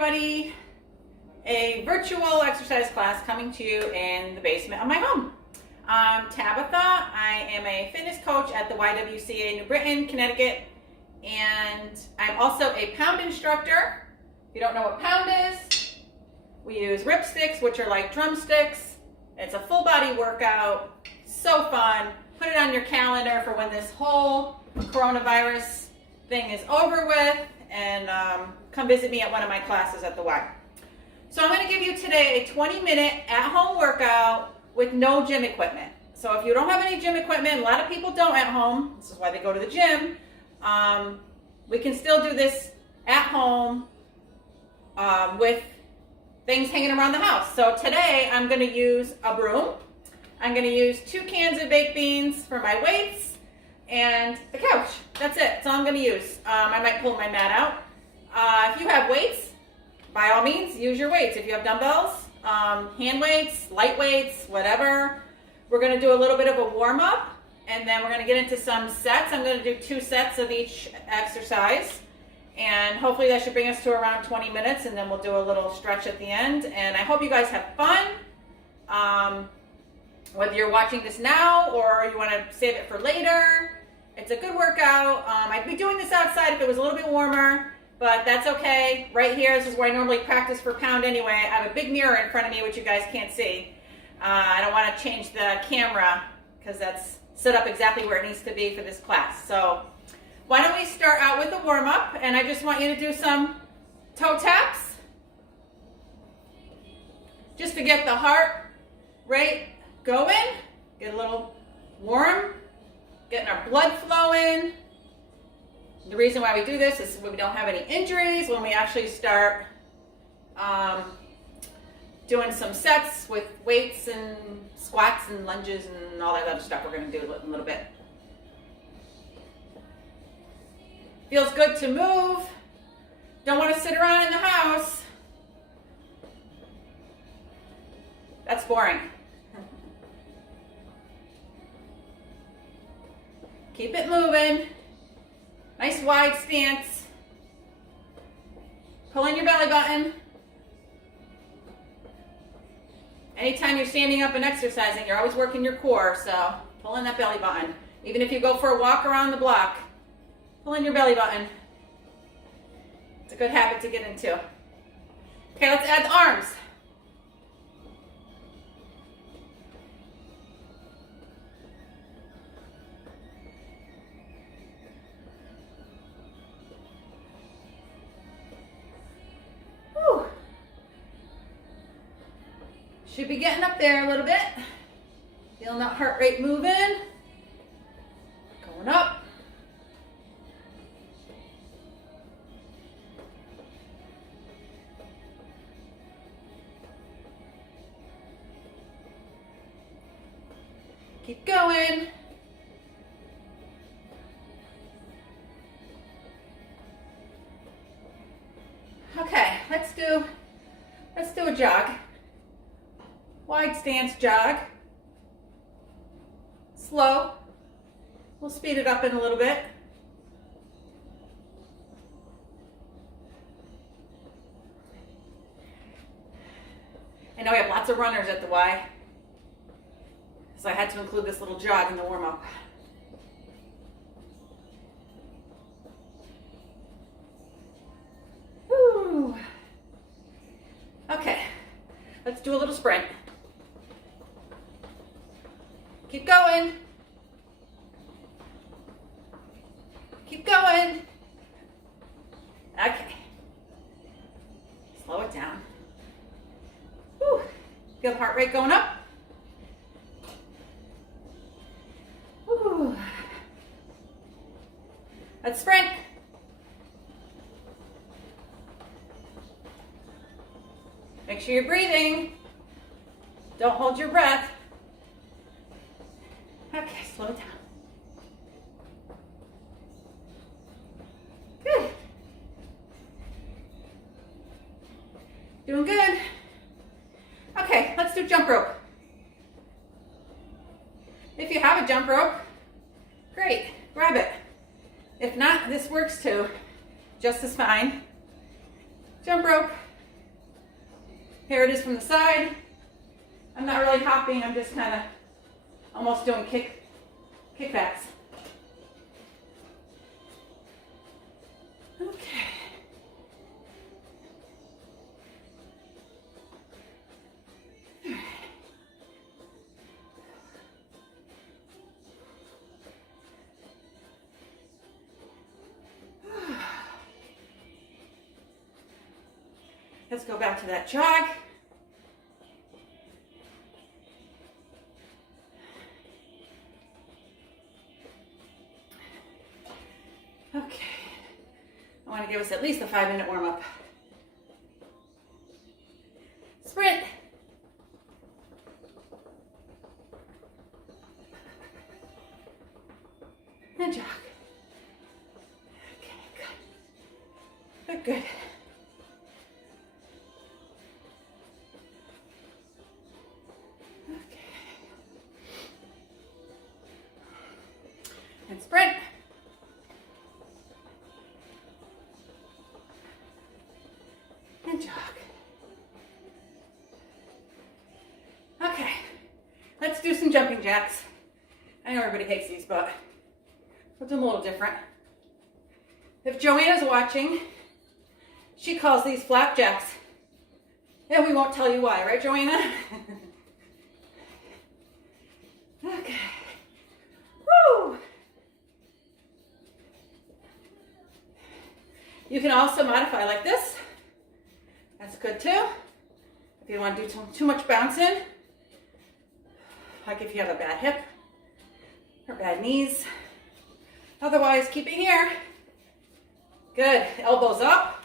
everybody. A virtual exercise class coming to you in the basement of my home. I'm Tabatha. I am a fitness coach at the YWCA New Britain, Connecticut, and I'm also a pound instructor. If you don't know what pound is, we use rip sticks, which are like drumsticks. It's a full body workout, so fun. Put it on your calendar for when this whole coronavirus thing is over with, and come visit me at one of my classes at the Y. So I'm going to give you today a 20-minute at-home workout with no gym equipment. So if you don't have any gym equipment, a lot of people don't at home, this is why they go to the gym, we can still do this at home with things hanging around the house. So today I'm going to use a broom. I'm going to use 2 cans of baked beans for my weights and the couch. That's it. That's all I'm going to use. I might pull my mat out. If you have weights, by all means, use your weights. If you have dumbbells, hand weights, light weights, whatever. We're going to do a little bit of a warm-up, and then we're going to get into some sets. I'm going to do 2 sets of each exercise, and hopefully that should bring us to around 20 minutes, and then we'll do a little stretch at the end. And I hope you guys have fun. Whether you're watching this now or you want to save it for later, it's a good workout. I'd be doing this outside if it was a little bit warmer, but that's okay. Right here, this is where I normally practice for pound anyway. I have a big mirror in front of me, which you guys can't see. I don't want to change the camera because that's set up exactly where it needs to be for this class. So why don't we start out with a warm-up, and I just want you to do some toe taps just to get the heart rate going, get a little warm, getting our blood flowing. The reason why we do this is when we don't have any injuries, when we actually start doing some sets with weights and squats and lunges and all that other stuff we're going to do in a little bit. Feels good to move. Don't want to sit around in the house. That's boring. Keep it moving. Nice wide stance. Pull in your belly button. Anytime you're standing up and exercising, you're always working your core, so pull in that belly button. Even if you go for a walk around the block, pull in your belly button. It's a good habit to get into. Okay, let's add the arms. Should be getting up there a little bit. Feeling that heart rate moving. Going up. Keep going. Okay, let's do a jog. Wide stance jog. Slow. We'll speed it up in a little bit. I know we have lots of runners at the Y, so I had to include this little jog in the warm-up. Woo. Okay, let's do a little sprint. Keep going. Keep going. Okay. Slow it down. Whew. Feel the heart rate going up. Whew. Let's sprint. Make sure you're breathing. Don't hold your breath. Okay, slow it down. Good. Doing good. Okay, let's do jump rope. If you have a jump rope, great, grab it. If not, this works too, just as fine. Jump rope. Here it is from the side. I'm not really hopping, I'm just kind of almost doing kickbacks. Okay. Let's go back to that jog. Okay. I want to give us at least a 5-minute warm-up. Sprint. And jog. Okay, good. Good, good. And sprint. And jog. Okay, let's do some jumping jacks. I know everybody hates these, but we'll do them a little different. If Joanna's watching, she calls these flapjacks. And we won't tell you why, right, Joanna? Okay. Woo! You can also modify like this. That's good too. If you want to do too much bouncing, like if you have a bad hip or bad knees. Otherwise, keep it here. Good. Elbows up.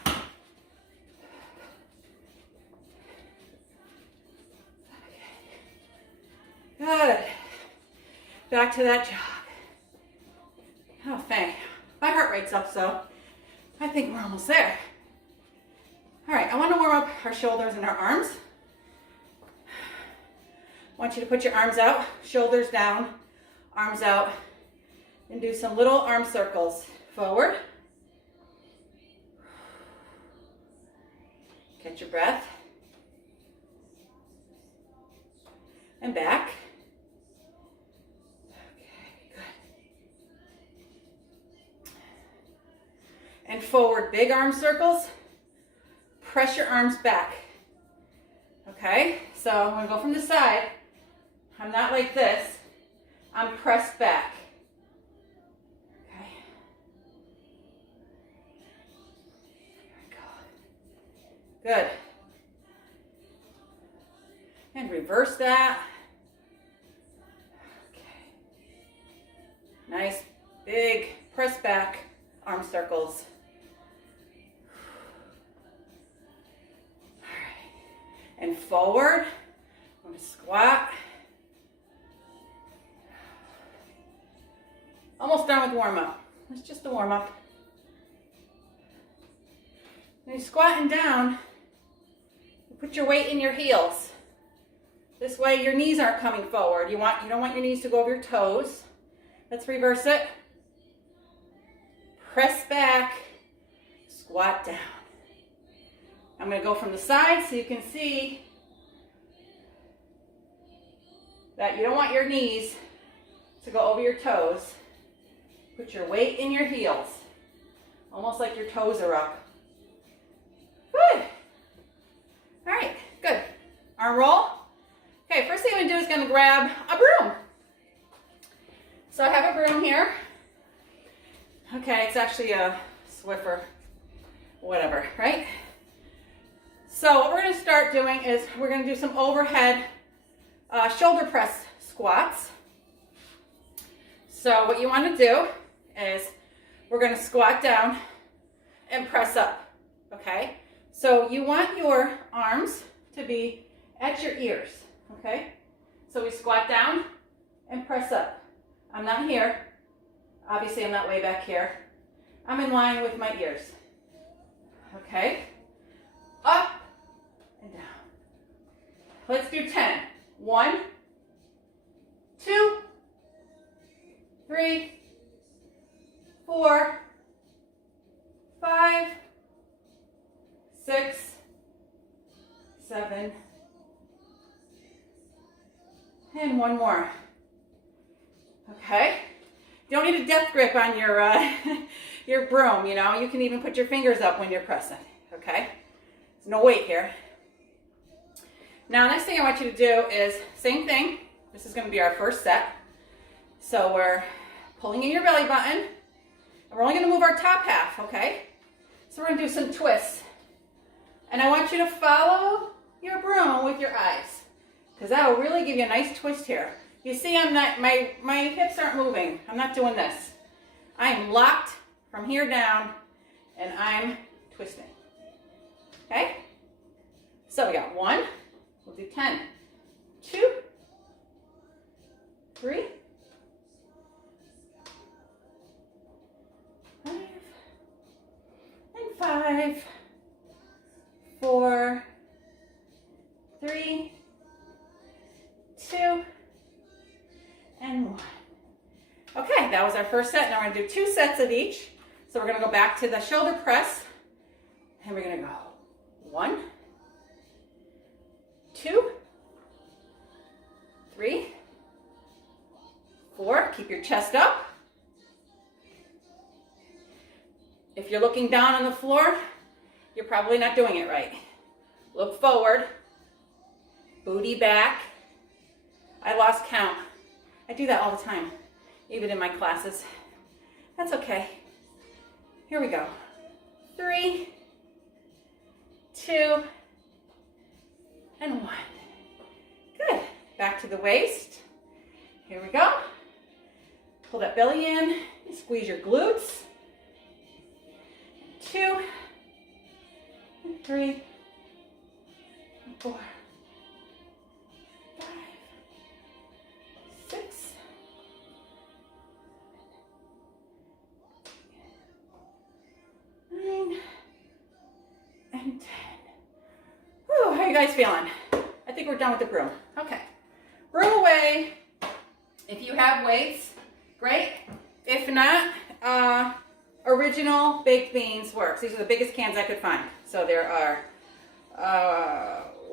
Good. Back to that jog. Oh, thank. My heart rate's up, so I think we're almost there. All right, I want to warm up our shoulders and our arms. I want you to put your arms out, shoulders down, arms out, and do some little arm circles. Forward. Catch your breath. And back. Okay, good. And forward, big arm circles. Press your arms back. Okay, so I'm going to go from the side. I'm not like this. I'm pressed back. Okay. There we go. Good. And reverse that. Okay. Nice, big press back arm circles. And forward, I'm going to squat. Almost done with warm up. It's just a warm up. When you're squatting down, you put your weight in your heels. This way your knees aren't coming forward. You don't want your knees to go over your toes. Let's reverse it. Press back, squat down. I'm going to go from the side so you can see that you don't want your knees to go over your toes. Put your weight in your heels, almost like your toes are up. Good. All right, good. Arm roll. Okay, first thing I'm going to do is going to grab a broom. So I have a broom here. Okay, it's actually a Swiffer, whatever, right? So what we're going to start doing is we're going to do some overhead shoulder press squats. So what you want to do is we're going to squat down and press up, okay? So you want your arms to be at your ears, okay? So we squat down and press up. I'm not here. Obviously, I'm not way back here. I'm in line with my ears, okay? Up and down. Let's do 10. 1, 2, 3, 4, 5, 6, 7. And one more. Okay. You don't need a death grip on your your broom, you know. You can even put your fingers up when you're pressing, okay? There's no weight here. Now, next thing I want you to do is same thing. This is going to be our first set. So we're pulling in your belly button, and we're only going to move our top half, okay? So we're going to do some twists. And I want you to follow your broom with your eyes, because that will really give you a nice twist here. You see, I'm not, my hips aren't moving. I'm not doing this. I'm locked from here down, and I'm twisting. Okay? So we got 1, we'll do 10, 2, 3, 5, 4, 3, 2, and 1. Okay, that was our first set. Now we're going to do 2 sets of each. So we're going to go back to the shoulder press, and we're going to go 1, 2, 3, 4. Keep your chest up. If you're looking down on the floor, you're probably not doing it right. Look forward, booty back. I lost count. I do that all the time, even in my classes. That's okay. Here we go. 3, 2, and 1. Good. Back to the waist. Here we go. Pull that belly in. Squeeze your glutes. 2, and 3, and 4, 5, 6, 9, and 10. Whew, how are you guys feeling? I think we're done with the broom. Okay. Broom away. If you have weights, great. If not, original baked beans works. These are the biggest cans I could find. So there are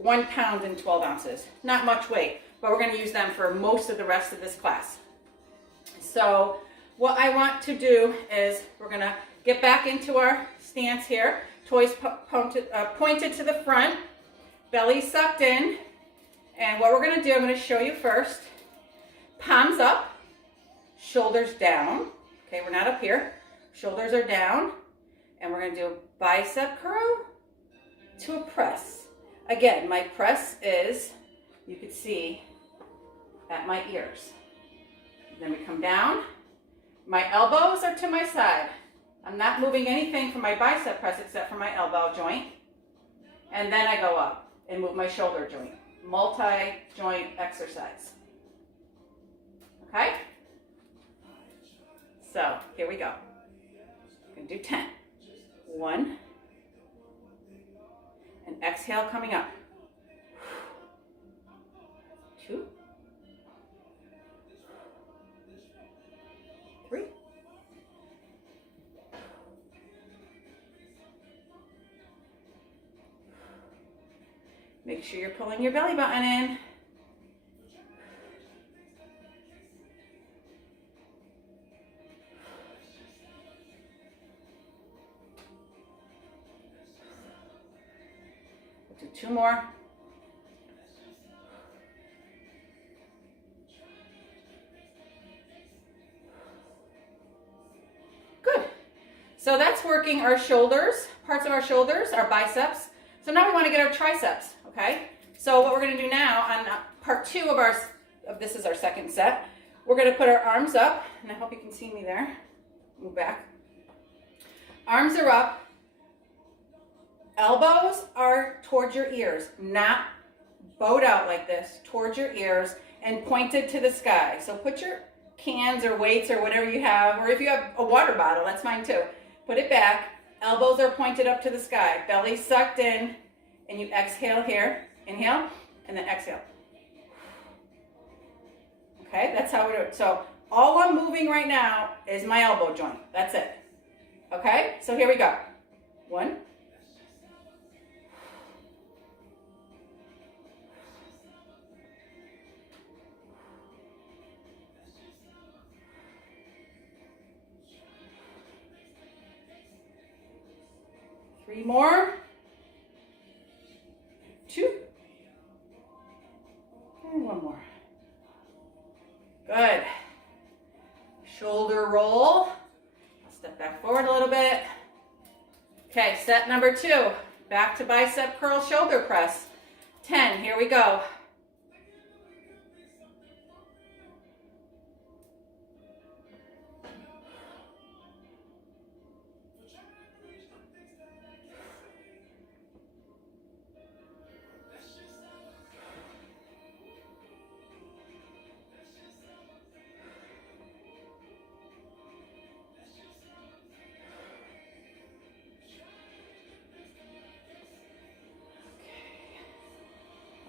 1 pound and 12 ounces. Not much weight, but we're going to use them for most of the rest of this class. So what I want to do is we're going to get back into our stance here. Toes pointed to the front, belly sucked in. And what we're going to do, I'm going to show you first. Palms up, shoulders down. Okay, we're not up here. Shoulders are down, and we're going to do a bicep curl to a press. Again, my press is, you can see, at my ears. Then we come down. My elbows are to my side. I'm not moving anything from my bicep press except for my elbow joint. And then I go up and move my shoulder joint. Multi-joint exercise. Okay? So, here we go. We're going to do 10. 1. And exhale coming up. 2. 3. 4. Make sure you're pulling your belly button in. 2 more. Good. So that's working our shoulders, parts of our shoulders, our biceps. So now we want to get our triceps, okay? So what we're going to do now on part 2 of this is our second set. We're going to put our arms up, and I hope you can see me there. Move back. Arms are up. Elbows are towards your ears, not bowed out like this, towards your ears and pointed to the sky. So put your cans or weights or whatever you have, or if you have a water bottle, that's fine too. Put it back. Elbows are pointed up to the sky. Belly sucked in, and you exhale here. Inhale, and then exhale. Okay, that's how we do it. So all I'm moving right now is my elbow joint. That's it. Okay, so here we go. 1, 3 more. 2. And 1 more. Good. Shoulder roll. I'll step back forward a little bit. Okay, set number 2. Back to bicep curl shoulder press. 10, here we go.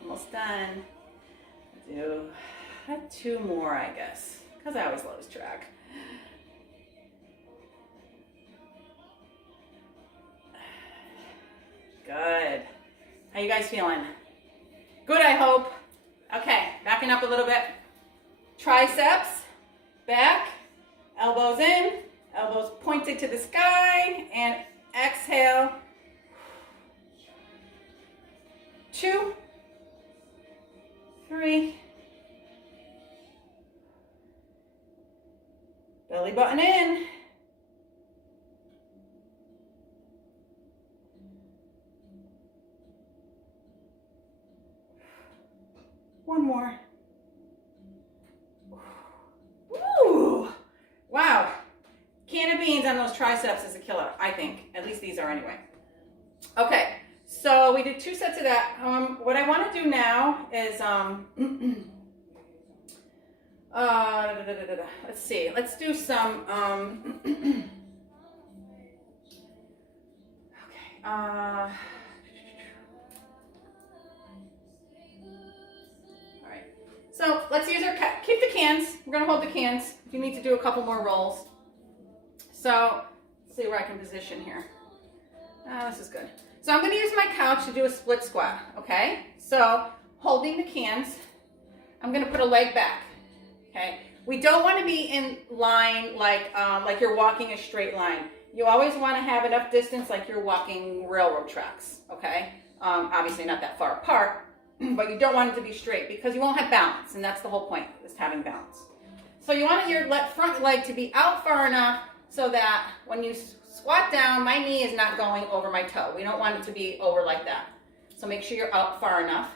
Almost done. Do 2 more, I guess, because I always lose track. Good. How you guys feeling? Good, I hope. Okay, backing up a little bit. Triceps, back, elbows in, elbows pointed to the sky, and exhale. 2, 3. Belly button in. 1 more. Ooh, wow. Can of beans on those triceps is a killer, I think. At least these are anyway. Okay, so we did 2 sets of that. What I want to do now is, let's see. Let's do some, okay. All right. So let's use our, keep the cans. We're going to hold the cans. You need to do a couple more rolls. So let's see where I can position here. This is good. So I'm going to use my couch to do a split squat, okay? So holding the cans, I'm going to put a leg back, okay? We don't want to be in line like you're walking a straight line. You always want to have enough distance like you're walking railroad tracks, okay? Obviously not that far apart, but you don't want it to be straight because you won't have balance, and that's the whole point, is having balance. So you want your front leg to be out far enough so that when you squat down, my knee is not going over my toe. We don't want it to be over like that. So make sure you're out far enough.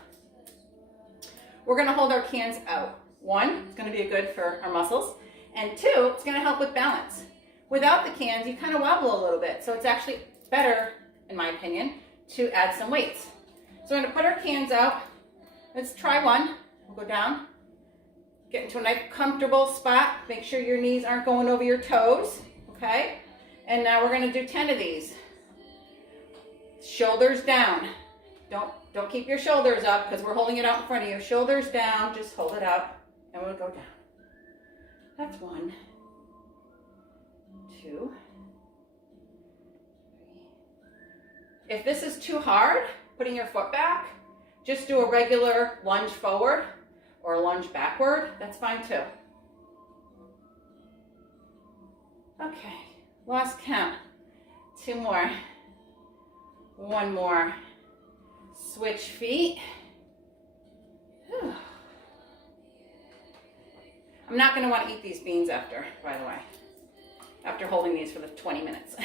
We're going to hold our cans out. 1, it's going to be good for our muscles. And 2, it's going to help with balance. Without the cans, you kind of wobble a little bit. So it's actually better, in my opinion, to add some weights. So we're going to put our cans out. Let's try 1. We'll go down. Get into a nice comfortable spot. Make sure your knees aren't going over your toes. Okay? And now we're going to do 10 of these. Shoulders down. Don't keep your shoulders up because we're holding it out in front of you. Shoulders down. Just hold it up. And we'll go down. That's 1. 2. 3. If this is too hard, putting your foot back, just do a regular lunge forward or a lunge backward. That's fine too. Okay. Lost count. 2 more. 1 more. Switch feet. Whew. I'm not going to want to eat these beans after, by the way, after holding these for the 20 minutes.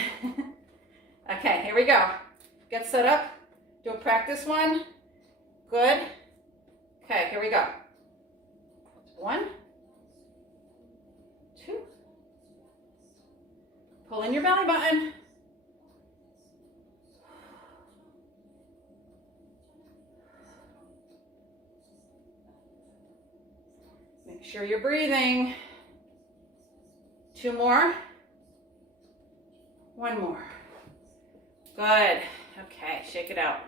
Okay, here we go. Get set up. Do a practice one. Good. Okay, here we go. 1, 2. Pull in your belly button. Make sure you're breathing. 2 more. 1 more. Good. Okay, shake it out.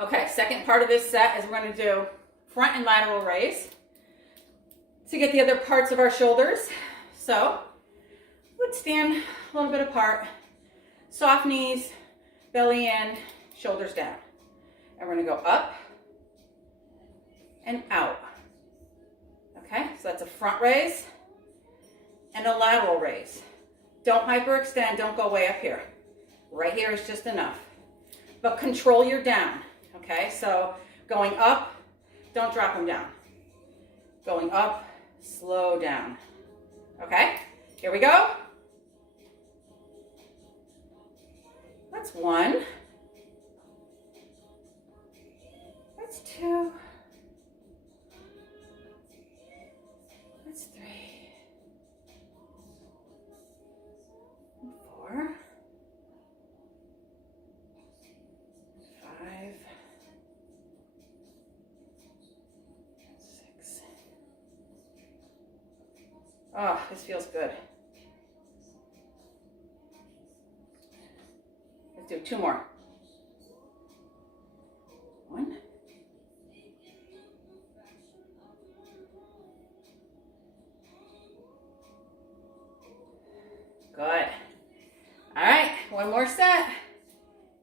Okay, second part of this set is we're going to do front and lateral raise to get the other parts of our shoulders. So let's stand a little bit apart. Soft knees, belly in, shoulders down. And we're going to go up and out. Okay, so that's a front raise and a lateral raise. Don't hyperextend, don't go way up here. Right here is just enough. But control your down, okay? So going up, don't drop them down. Going up, slow down. Okay, here we go. That's 1. That's 2. That's 3. And 4. 5. 6. Oh, this feels good. Let's do 2 more. 1. Good. All right, 1 more set.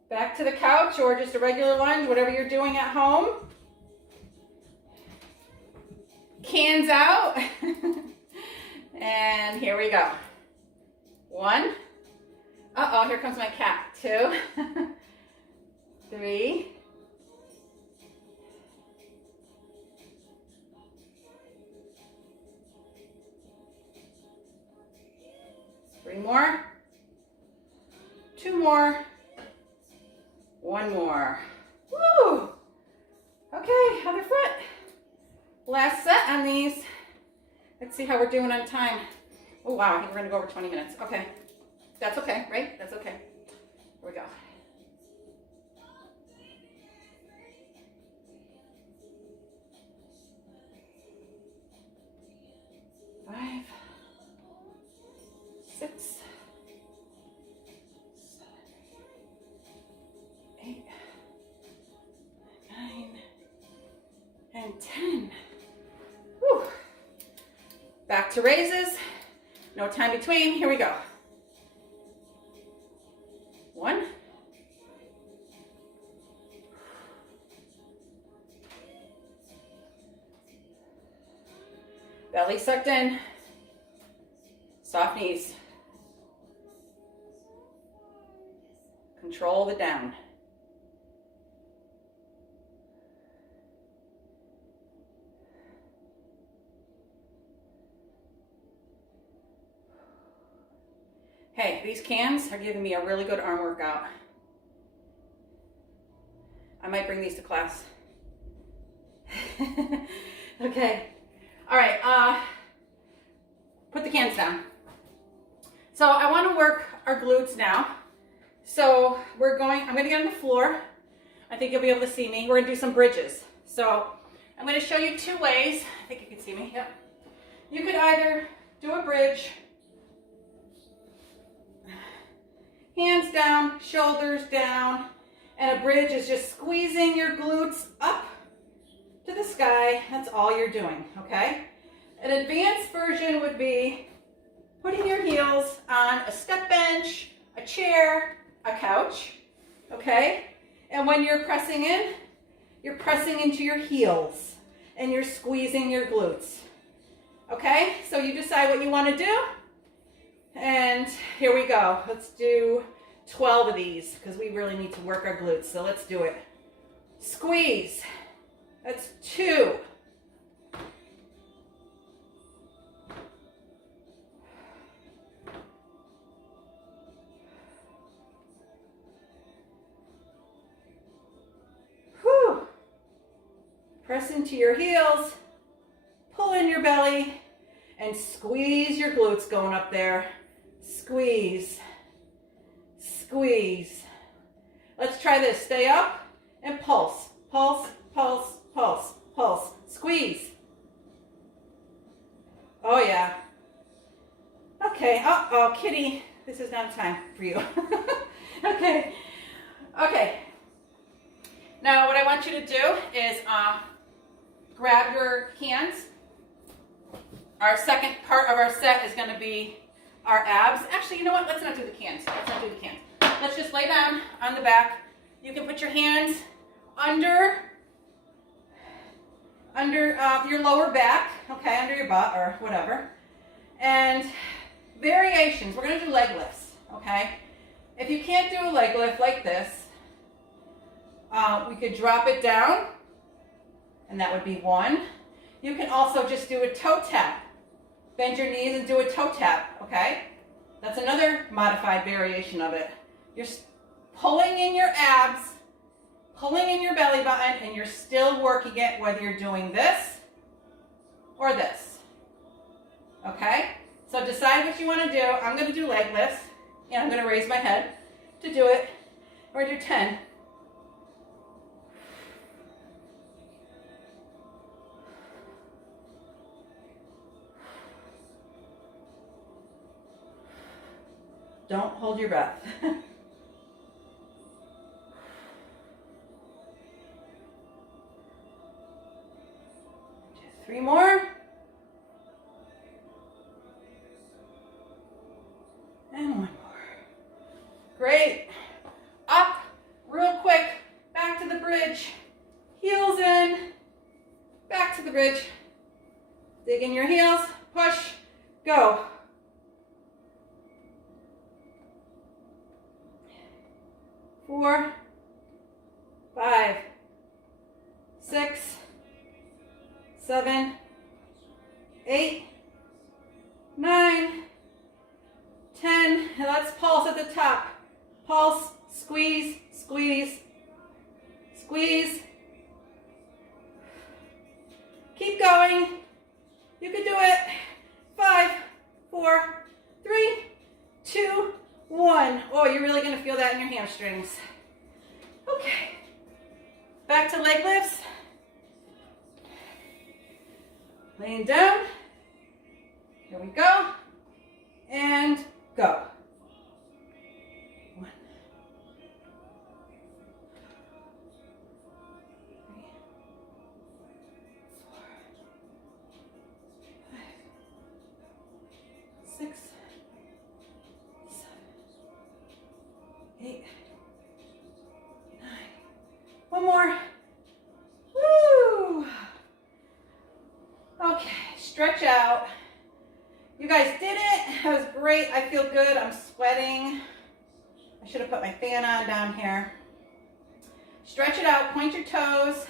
Back to the couch or just a regular lunge, whatever you're doing at home. Cans out. And here we go. 1. Uh-oh, here comes my cat. 2. 3. 3 more. 2 more. 1 more. Woo! Okay, other foot. Last set on these. Let's see how we're doing on time. Oh wow, I think we're gonna go over 20 minutes. Okay, that's okay, right? That's okay. Here we go. Five, 6, 7, 8, 9, and 10. Whew. Back to raises. No time between. Here we go. 1. Belly sucked in. Soft knees. Control the down. Hey, these cans are giving me a really good arm workout. I might bring these to class. Okay. All right, put the cans down. So I want to work our glutes now. So I'm going to get on the floor. I think you'll be able to see me. We're going to do some bridges. So I'm going to show you 2 ways. I think you can see me. Yep. You could either do a bridge, hands down, shoulders down, and a bridge is just squeezing your glutes up to the sky. That's all you're doing, okay? An advanced version would be putting your heels on a step bench, a chair, a couch, okay? And when you're pressing in, you're pressing into your heels and you're squeezing your glutes, okay? So you decide what you want to do. And here we go. Let's do 12 of these because we really need to work our glutes. So let's do it. Squeeze. That's 2. Whew. Press into your heels, pull in your belly, and squeeze your glutes going up there. Squeeze, squeeze. Let's try this. Stay up and pulse, pulse, pulse, pulse, pulse. Squeeze. Oh yeah. Okay, uh-oh, kitty. This is not time for you. Okay, okay. Now what I want you to do is grab your hands. Our second part of our set is going to be our abs. Actually, you know what? Let's not do the cans. Let's not do the cans. Let's just lay down on the back. You can put your hands under your lower back, okay, under your butt or whatever. And variations. We're going to do leg lifts, okay? If you can't do a leg lift like this, we could drop it down, and that would be one. You can also just do a toe tap. Bend your knees and do a toe tap, okay? That's another modified variation of it. You're pulling in your abs, pulling in your belly button, and you're still working it whether you're doing this or this, okay? So decide what you want to do. I'm going to do leg lifts, and I'm going to raise my head to do it. We're going to do 10. Don't hold your breath. 3 more. And 1 more. Great. Up, real quick, back to the bridge. Heels in, back to the bridge. Dig in your heels, push, go. 4, 5, 6, 7, 8, 9, 10. And let's pulse at the top. Pulse, squeeze, squeeze, squeeze. Keep going. You can do it. 5, 4, 3, 2, 1. Oh, you're really going to feel that in your hamstrings. Okay. Back to leg lifts. Laying down. Here we go. And go. 1, 3, 4, 5, 6, 7, 8, 9. 1 more. Woo! Okay, stretch out. You guys did it. That was great. I feel good. I'm sweating. I should have put my fan on down here. Stretch it out. Point your toes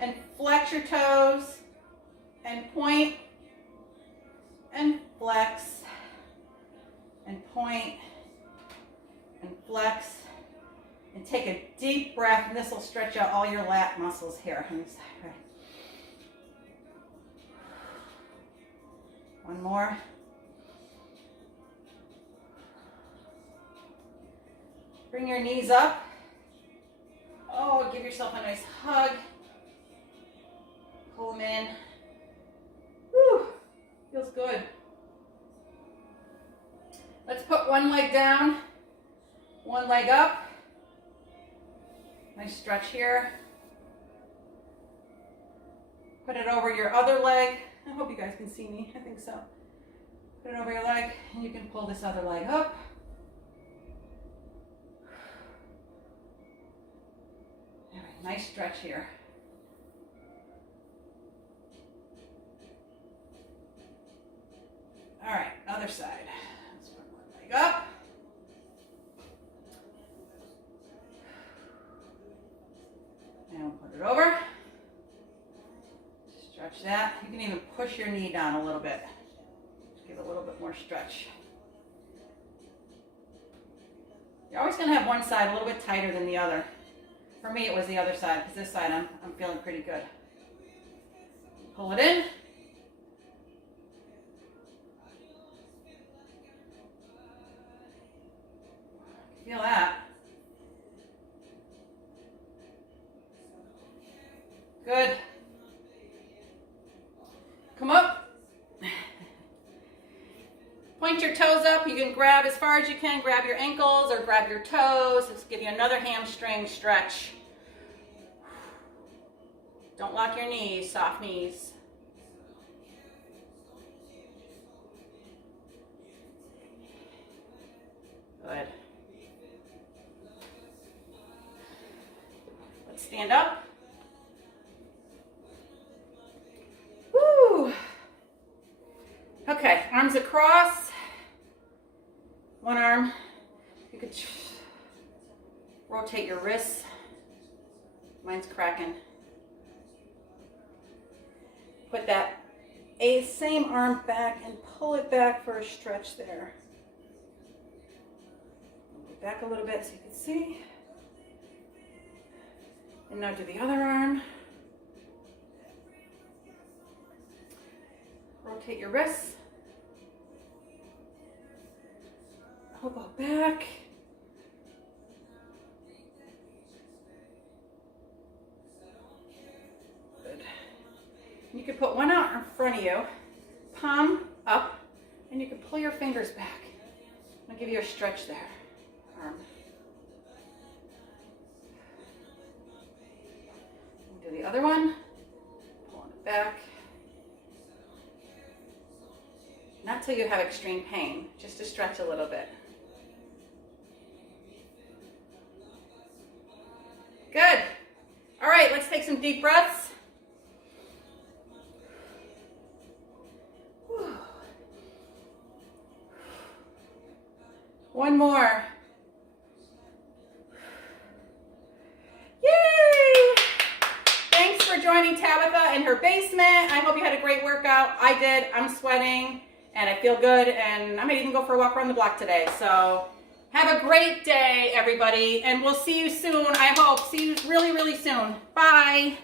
and flex your toes and point and flex and point and flex, and take a deep breath, and this will stretch out all your lat muscles here on this side. Right. 1 more. Bring your knees up. Oh, give yourself a nice hug. Pull them in. Whew, feels good. Let's put one leg down, one leg up. Nice stretch here. Put it over your other leg. I hope you guys can see me. I think so. Put it over your leg, and you can pull this other leg up. All right, nice stretch here. All right, other side. Let's put one leg up. And put it over. Stretch that. You can even push your knee down a little bit. Just give it a little bit more stretch. You're always going to have one side a little bit tighter than the other. For me, it was the other side, because this side I'm feeling pretty good. Pull it in. Feel that. Good. Come up. Point your toes up. You can grab as far as you can. Grab your ankles or grab your toes. Let's give you another hamstring stretch. Don't lock your knees. Soft knees. Good. Let's stand up. Woo! Okay, arms across. One arm could rotate your wrists. Mine's cracking. Put that same arm back and pull it back for a stretch there. Back a little bit so you can see. And now do the other arm. Rotate your wrists. Elbow back. Good. You can put one out in front of you, palm up, and you can pull your fingers back. I'll give you a stretch there. Arm. Do the other one. Pulling it back. Not till you have extreme pain, just to stretch a little bit. Good. All right, let's take some deep breaths. Whew. One more. Yay! Thanks for joining Tabatha in her basement. I hope you had a great workout. I did. I'm sweating and I feel good, and I might even go for a walk around the block today. So have a great day, everybody, and we'll see you soon, I hope. See you really, really soon. Bye.